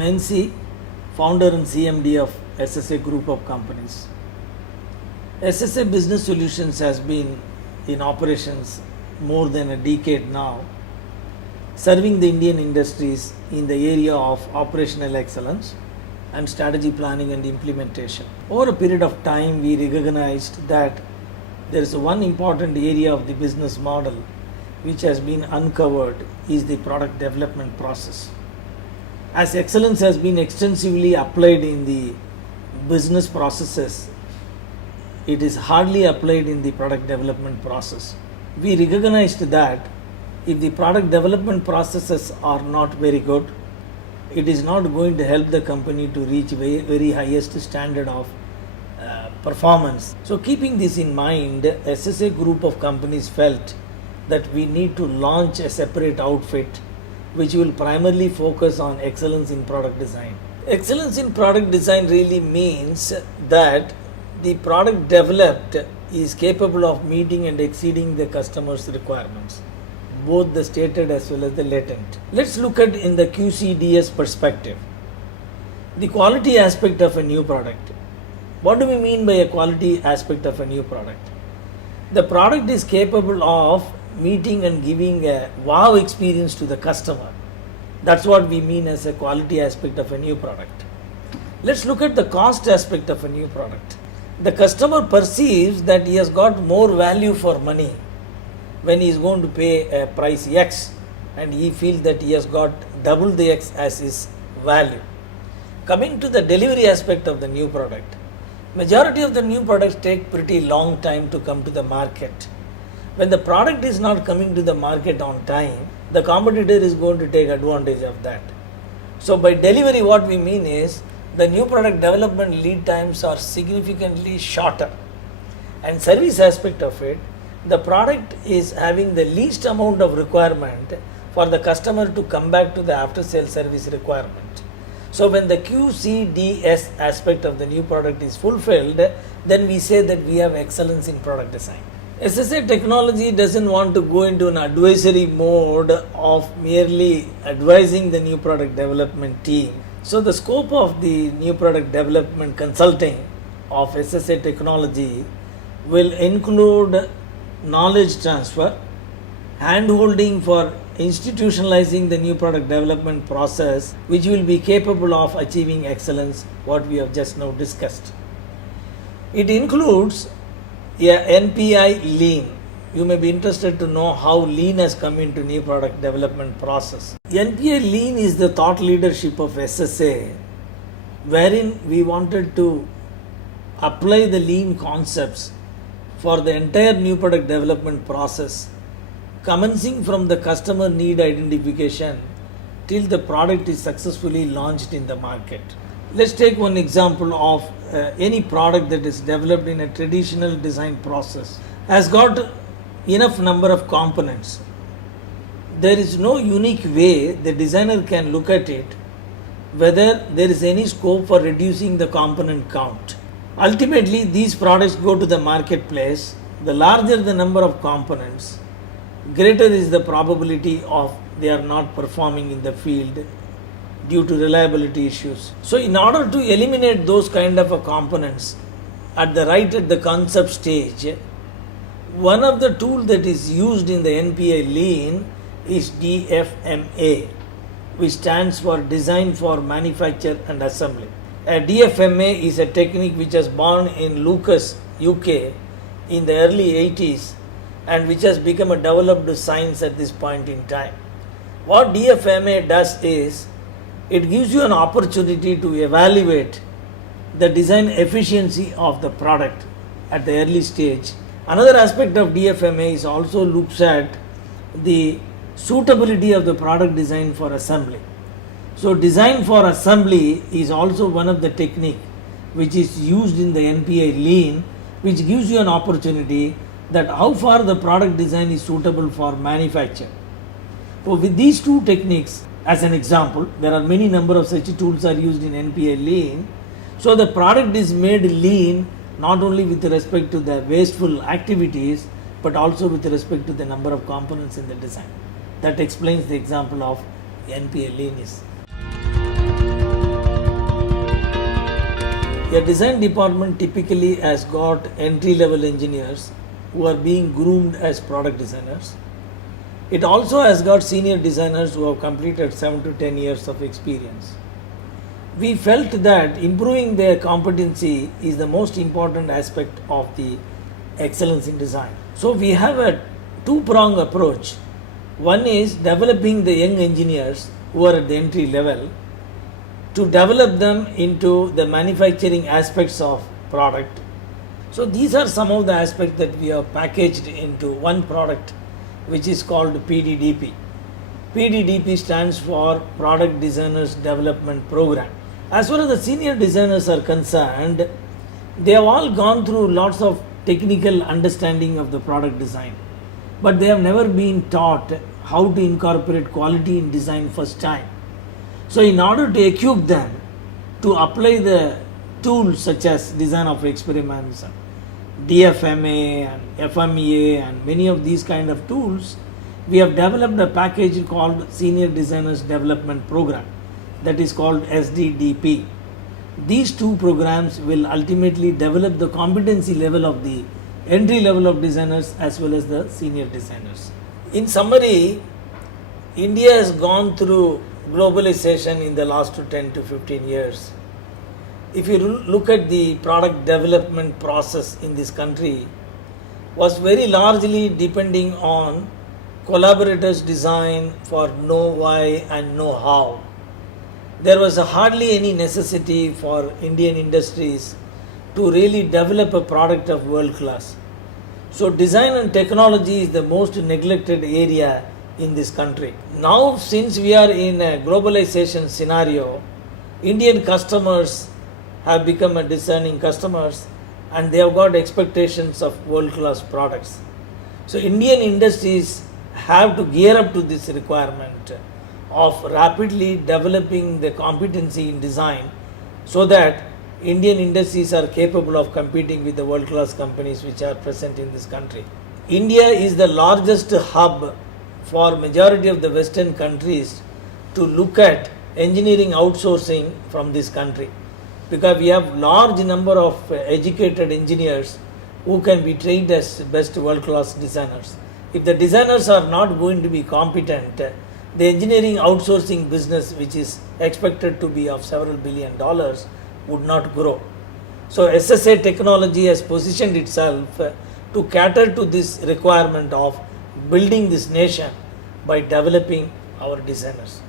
am NC, founder and CMD of SSA Group of Companies. SSA Business Solutions has been in operations more than a decade now, serving the Indian industries in the area of operational excellence and strategy planning and implementation. Over a period of time, we recognized that there is one important area of the business model which has been uncovered is the product development process. As excellence has been extensively applied in the business processes, it is hardly applied in the product development process. We recognized that if the product development processes are not very good, it is not going to help the company to reach very highest standard of performance. So keeping this in mind, SSA Group of Companies felt that we need to launch a separate outfit which will primarily focus on excellence in product design. Excellence in product design really means that the product developed is capable of meeting and exceeding the customer's requirements, both the stated as well as the latent. Let's look at in the QCDS perspective. The quality aspect of a new product. What do we mean by a quality aspect of a new product? The product is capable of meeting and giving a wow experience to the customer. That's what we mean as a quality aspect of a new product. Let's look at the cost aspect of a new product. The customer perceives that he has got more value for money when he is going to pay a price X, and he feels that he has got double the X as his value. Coming to the delivery aspect of the new product, majority of the new products take pretty long time to come to the market. When the product is not coming to the market on time, the competitor is going to take advantage of that. So by delivery, what we mean is the new product development lead times are significantly shorter. And service aspect of it, the product is having the least amount of requirement for the customer to come back to the after sale service requirement. So when the QCDS aspect of the new product is fulfilled, then we say that we have excellence in product design. SSA Technology doesn't want to go into an advisory mode of merely advising the new product development team. So the scope of the new product development consulting of SSA Technology will include knowledge transfer, hand-holding for institutionalizing the new product development process, which will be capable of achieving excellence, what we have just now discussed. It includes NPI Lean. You may be interested to know how Lean has come into new product development process. NPI Lean is the thought leadership of SSA, wherein we wanted to apply the Lean concepts for the entire new product development process, commencing from the customer need identification till the product is successfully launched in the market. Let's take one example of any product that is developed in a traditional design process has got enough number of components. There is no unique way the designer can look at it whether there is any scope for reducing the component count. Ultimately, these products go to the marketplace. The larger the number of components, greater is the probability of they are not performing in the field due to reliability issues. So in order to eliminate those kind of components at the concept stage, one of the tools that is used in the NPI Lean is DFMA, which stands for Design for Manufacture and Assembly. A DFMA is a technique which was born in Lucas, UK in the early 80s and which has become a developed science at this point in time. What DFMA does is, it gives you an opportunity to evaluate the design efficiency of the product at the early stage. Another aspect of DFMA is also looks at the suitability of the product design for assembly. So design for assembly is also one of the technique which is used in the NPI Lean, which gives you an opportunity that how far the product design is suitable for manufacture. So with these two techniques, as an example, there are many number of such tools are used in NPI Lean. So the product is made lean not only with respect to the wasteful activities, but also with respect to the number of components in the design. That explains the example of NPI Lean is. A design department typically has got entry level engineers who are being groomed as product designers. It also has got senior designers who have completed 7 to 10 years of experience. We felt that improving their competency is the most important aspect of the excellence in design. So we have a two-pronged approach. One is developing the young engineers who are at the entry level to develop them into the manufacturing aspects of product. So these are some of the aspects that we have packaged into one product which is called PDDP. PDDP stands for Product Designers Development Program. As far as the senior designers are concerned, they have all gone through lots of technical understanding of the product design, but they have never been taught how to incorporate quality in design first time. So in order to equip them to apply the tools such as design of experiments, DFMA and FMEA and many of these kind of tools, we have developed a package called Senior Designers Development Program, that is called SDDP. These two programs will ultimately develop the competency level of the entry level of designers as well as the senior designers. In summary, India has gone through globalization in the last 10 to 15 years. If you look at the product development process in this country, was very largely depending on collaborators' design for know why and know how. There was hardly any necessity for Indian industries to really develop a product of world class. So design and technology is the most neglected area in this country. Now, since we are in a globalization scenario, Indian customers have become a discerning customers and they have got expectations of world class products. So Indian industries have to gear up to this requirement of rapidly developing the competency in design so that Indian industries are capable of competing with the world class companies which are present in this country. India is the largest hub for majority of the Western countries to look at engineering outsourcing from this country, because we have large number of educated engineers who can be trained as best world class designers. If the designers are not going to be competent, the engineering outsourcing business, which is expected to be of several $billion, would not grow. So SSA technology has positioned itself to cater to this requirement of building this nation by developing our designers.